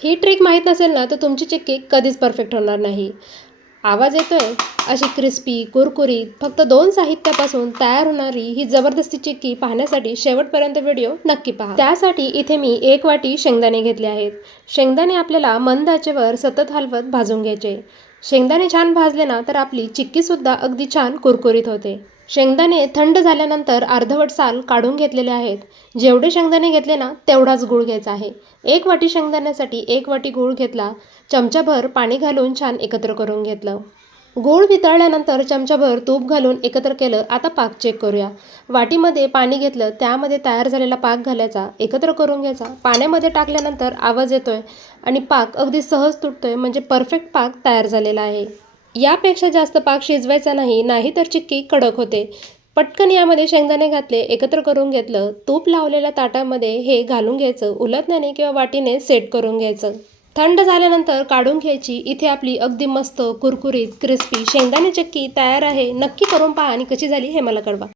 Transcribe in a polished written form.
ही trick माहीत नसेल ना तर तुमची चिक्की कधीच परफेक्ट होणार नाही. आवाज येतोय अशी क्रिस्पी, कुरकुरीत फक्त 2 साहित्यापासून तयार होणारी ही जबरदस्ती चिक्की पाहण्यासाठी शेवटपर्यंत व्हिडिओ नक्की पहा. त्यासाठी इथे मी 1 वाटी शेंगदाणे घेतले आहेत. शेंगदाणे आपल्याला मंद आचेवर सतत हलवत भाजून घ्यायचे. शेंगदाणे छान भाजले ना तर आपली चिक्कीसुद्धा अगदी छान कुरकुरीत होते. शेंगदाणे थंड झाल्यानंतर अर्धवट साल काढून घेतलेले आहेत. जेवढे शेंगदाणे घेतले ना तेवढाच गूळ घ्यायचा आहे. 1 वाटी शेंगदाण्यासाठी 1 वाटी गूळ घेतला. चमचाभर पाणी घालून छान एकत्र करून घेतलं. गूळ वितळल्यानंतर चमचाभर तूप घालून एकत्र केलं. आता पाक चेक करूया. वाटीमध्ये पाणी घेतलं, त्यामध्ये तयार झालेला पाक घालायचा, एकत्र करून घ्यायचा. पाण्यामध्ये टाकल्यानंतर आवाज येतोय आणि पाक अगदी सहज तुटतोय, म्हणजे परफेक्ट पाक तयार झालेला आहे. यापेक्षा जास्त पाक शिजवायचा नाही, नाहीतर चिक्की कडक होते. पटकन यामध्ये शेंगदाणे घातले, एकत्र करून घेतलं. तूप लावलेल्या ताटामध्ये हे घालून घ्यायचं. उलथण्याने किंवा वाटीने सेट करून घ्यायचं. थंड झाल्यानंतर काढून घ्यायची. इथे आपली अगदी मस्त कुरकुरीत क्रिस्पी शेंगदाणे चिक्की तयार आहे. नक्की करून पहा आणि कशी झाली हे मला कळवा.